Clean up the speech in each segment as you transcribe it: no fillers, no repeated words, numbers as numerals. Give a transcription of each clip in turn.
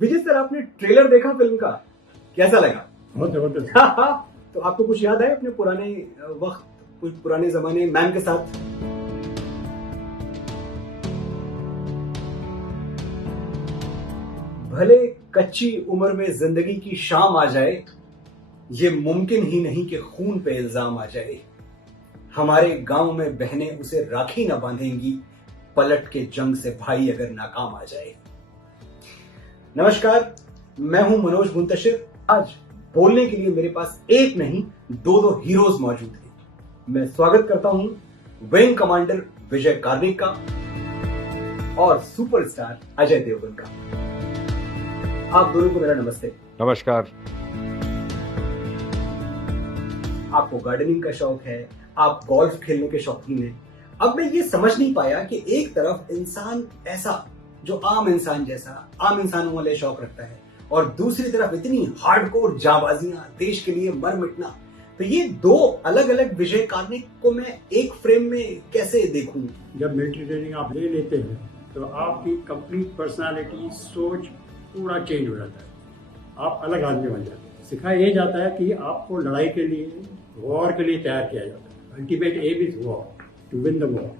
विजय sir, आपने trailer देखा film का? कैसा लगा? बहुत जबरदस्त। तो आपको कुछ याद है अपने पुराने वक्त, कुछ पुराने जमाने मैम के साथ? भले कच्ची उम्र में जिंदगी की शाम आ जाए, ये मुमकिन ही नहीं कि खून पे इल्जाम आ जाए। हमारे गांव में बहनें उसे राखी न बांधेंगी, पलट के जंग से भाई अगर नाकाम आ जाए। नमस्कार, मैं हूं मनोज मुंतशिर। आज बोलने के लिए मेरे पास एक नहीं दो हीरोज मौजूद हैं। मैं स्वागत करता हूं विंग कमांडर विजय कार्निक का और सुपरस्टार अजय देवगन का। आप दोनों को मेरा नमस्ते। नमस्कार। आपको गार्डनिंग का शौक है, आप गोल्फ खेलने के शौकीन हैं। अब मैं ये समझ नहीं पाया कि एक तरफ इंसान ऐसा जो आम इंसान जैसा आम इंसानों वाले शौक रखता है और दूसरी तरफ इतनी हार्डकोर जाबाजियां, देश के लिए मर मिटना। तो ये दो अलग अलग विजय कार्निक को मैं एक फ्रेम में कैसे देखूं? जब मिलिट्री ट्रेनिंग आप ले लेते हैं तो आपकी कंप्लीट पर्सनालिटी, सोच पूरा चेंज हो जाता है। आप अलग आदमी बन जाते हैं। सिखाया ये जाता है कि आपको लड़ाई के लिए, वॉर के लिए तैयार किया जाता है। Ultimate aim is war, to win the war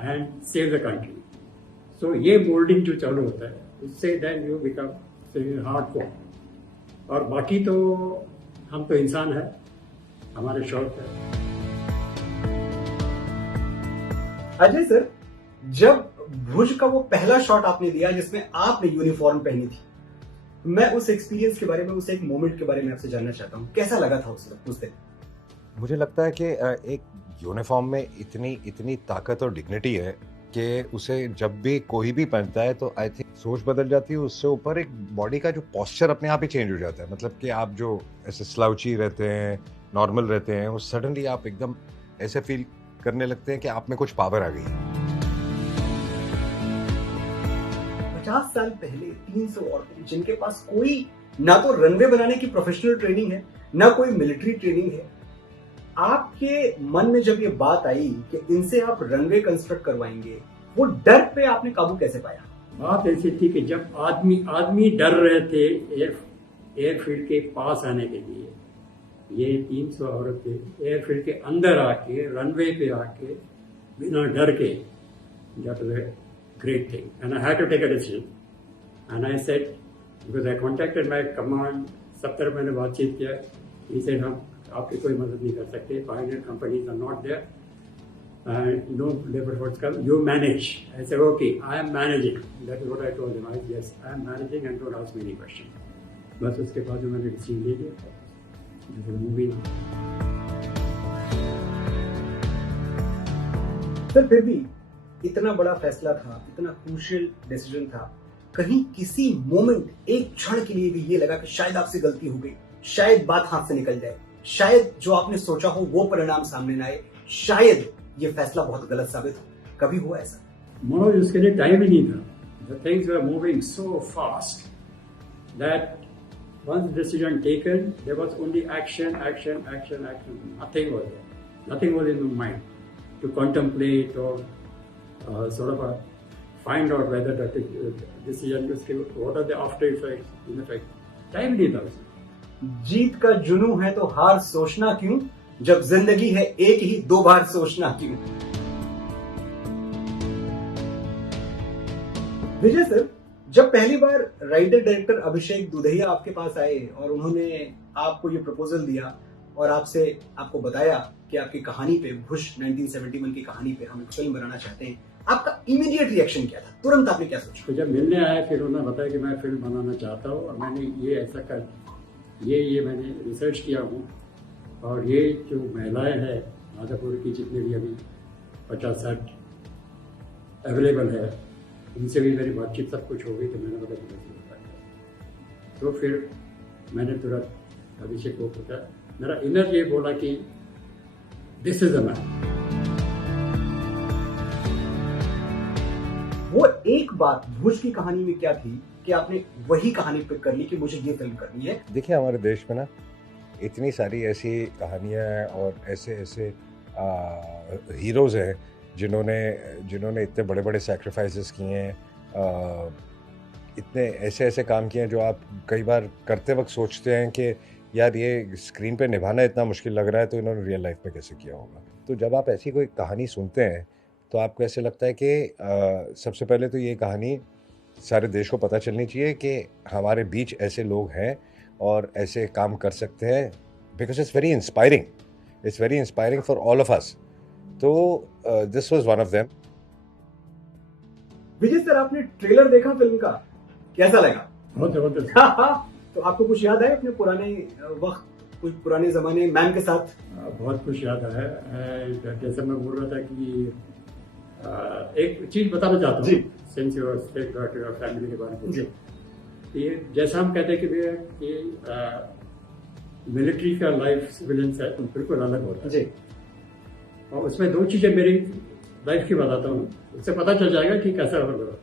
and save the country. So ये मोल्डिंग जो चालू होता है, उससे then you become hard core. और बाकी तो हम तो इंसान है, हमारे शौक है। अजय सर, जब भुज का वो पहला शॉट आपने दिया जिसमें आपने यूनिफॉर्म पहनी थी, मैं उस एक्सपीरियंस के बारे में, उस एक मोमेंट के बारे में आपसे जानना चाहता हूँ। कैसा लगा था उस दिन? मुझे लगता है कि एक यूनिफॉर्म में इतनी ताकत और डिग्निटी है कि उसे जब भी कोई भी पहनता है तो आई थिंक सोच बदल जाती है। उससे ऊपर एक बॉडी का जो पोस्चर अपने आप ही चेंज हो जाता है। मतलब कि आप जो ऐसे स्लाउची रहते हैं, नॉर्मल रहते हैं, वो सडनली आप एकदम ऐसे फील करने लगते हैं कि आप में कुछ पावर आ गई है। 50 साल पहले 300 औरतें जिनके पास कोई ना तो रनवे बनाने की प्रोफेशनल ट्रेनिंग है, ना कोई मिलिट्री ट्रेनिंग है, आपके मन में जब ये बात आई कि इनसे आप रनवे कंस्ट्रक्ट करवाएंगे, वो डर पे आपने काबू कैसे पाया? बात ऐसी थी कि जब आदमी डर रहे थे एयरफील्ड के पास आने के लिए, ये 300 औरतें एयरफील्ड के अंदर आके, रनवे पे आके, बिना डर के, that was a great thing and I had to take a decision and I said, because I contacted my command, सब तरफ मैंने बातचीत किया। ही सेड हम आपकी कोई मदद नहीं कर सकते, financial companies are not there, no labor force come, you manage. I said, okay, I am managing. That is what I told him. I said, yes, I am managing and don't ask me any question. बस उसके बाद जो मैंने decision ले लिया, movie. Sir, फिर भी इतना बड़ा फैसला था, इतना क्रूशियल डिसीजन था, कहीं किसी मोमेंट, एक क्षण के लिए भी ये लगा कि शायद आपसे गलती हो गई, शायद बात हाथ से निकल जाए, शायद जो आपने सोचा हो वो परिणाम सामने ना आए, शायद ये फैसला बहुत गलत साबित हो? कभी हुआ ऐसा? मनोज, उसके लिए टाइम ही नहीं था। The things were moving so fast that once decision taken, there was only action. Nothing was there. Nothing was in the mind to contemplate or sort of find out whether that decision was, what are the after effects, in effect. Time नहीं था उसमें। जीत का जुनून है तो हार सोचना क्यों, जब जिंदगी है एक ही, दो बार सोचना क्यों? विजय सर, जब पहली बार राइटर डायरेक्टर अभिषेक दुधैया आपके पास आए और उन्होंने आपको ये प्रपोजल दिया और आपको बताया कि आपकी कहानी पे, भुज 1971 की कहानी पे हम एक फिल्म बनाना चाहते हैं, आपका इमीडिएट रिएक्शन क्या था? तुरंत आपने क्या सोचा? तो जब मिलने आए, फिर उन्होंने बताया कि मैं फिल्म बनाना चाहता हूँ और मैंने ये ऐसा कर ये मैंने रिसर्च किया हूँ, और ये जो महिलाएं हैं माधोपुर की, जितने भी अभी 50-60 अवेलेबल है, उनसे भी मेरी बातचीत सब कुछ हो गई। तो मैंने बोला कि बताया, तो फिर मैंने तुरंत अभिषेक को पूछा। मेरा इनर ये बोला कि दिस इज अ मैन। वो एक बात भुज की कहानी में क्या थी कि आपने वही कहानी पिक कर ली कि मुझे ये फिल्म करनी है? देखिए, हमारे देश में ना इतनी सारी ऐसी कहानियाँ हैं और ऐसे हीरोज़ हैं जिन्होंने इतने बड़े बड़े सैक्रिफाइसेस किए हैं इतने ऐसे ऐसे काम किए हैं जो आप कई बार करते वक्त सोचते हैं कि यार ये स्क्रीन पे निभाना इतना मुश्किल लग रहा है तो इन्होंने रियल लाइफ में कैसे किया होगा। तो जब आप ऐसी कोई कहानी सुनते हैं तो आपको ऐसे लगता है कि सबसे पहले तो ये कहानी सारे देश को पता चलनी चाहिए कि हमारे बीच ऐसे लोग हैं और ऐसे काम कर सकते हैं, because it's very inspiring for all of us. तो this was one of them. Vijay sir, आपने ट्रेलर देखा फिल्म का, कैसा लगा? बहुत जबरदस्त। तो आपको कुछ याद है अपने पुराने वक्त, कुछ पुराने जमाने मैम के साथ? बहुत कुछ याद है। जैसे मैं बोल रहा था कि एक चीज बताना चाहता जी। हूँ, सिंस योर फैमिली के बारे में। जी। ये जैसा हम कहते हैं कि भैया कि मिलिट्री का लाइफ सिविलियन से बिल्कुल अलग होता है जी। और उसमें दो चीजें मेरी लाइफ की बताता हूँ, उससे पता चल जाएगा कि कैसा होगा।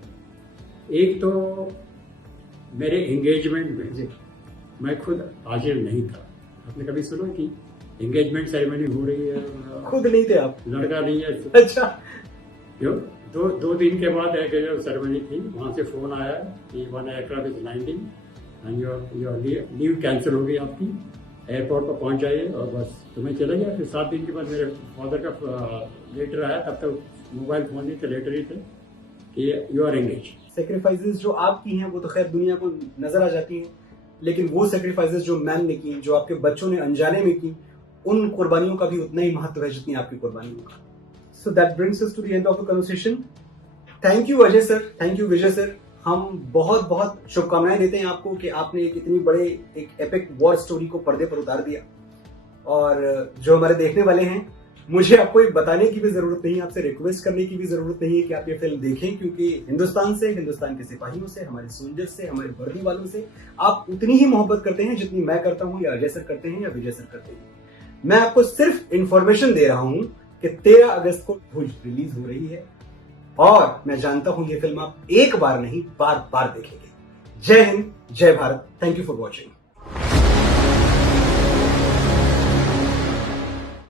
एक तो मेरे एंगेजमेंट में जी। मैं खुद हाजिर नहीं था। आपने कभी सुना कि एंगेजमेंट सेरेमनी हो रही है और खुद नहीं थे आप? लड़का नहीं है? अच्छा। क्यों? दो दिन के बाद एक जो सेरेमनी थी वहां से फोन आया कि one aircraft is landing and your leave cancel हो गई आपकी, एयरपोर्ट पर पहुंच जाइए और बस तुम्हें चले गया। फिर 7 दिन के बाद मेरे फादर का लेटर आया, तब तक मोबाइल फोन नहीं थे, लेटर ही थे कि यू आर एंगेज। सेक्रीफाइसेस जो आपकी हैं वो तो खैर दुनिया को नजर आ जाती हैं, लेकिन वो सेक्रीफाइसेस जो मैम ने की, जो आपके बच्चों ने अनजाने में की, उन कुर्बानियों का भी उतना ही महत्व है जितनी आपकी कुर्बानियों का। So that brings us to the end of the conversation. Thank you Ajay sir, thank you Vijay sir. हम बहुत बहुत शुभकामनाएं देते हैं आपको कि आपने एक इतनी बड़े एक एपिक वॉर स्टोरी को पर्दे पर उतार दिया। और जो हमारे देखने वाले हैं, मुझे आपको एक बताने की भी जरूरत नहीं, आपसे रिक्वेस्ट करने की भी जरूरत नहीं है कि आप ये फिल्म देखें, क्योंकि हिंदुस्तान से, हिंदुस्तान के सिपाहियों से, हमारे सोल्जर्स से, हमारे वर्दी वालों से आप उतनी ही मोहब्बत करते हैं जितनी मैं करता हूं, या अजय सर करते हैं, या विजय सर करते हैं। मैं आपको सिर्फ इंफॉर्मेशन दे रहा हूं कि 13 अगस्त को भुज रिलीज हो रही है और मैं जानता हूं ये फिल्म आप एक बार नहीं बार बार देखेंगे। जय हिंद, जय Bharat. Thank you for watching.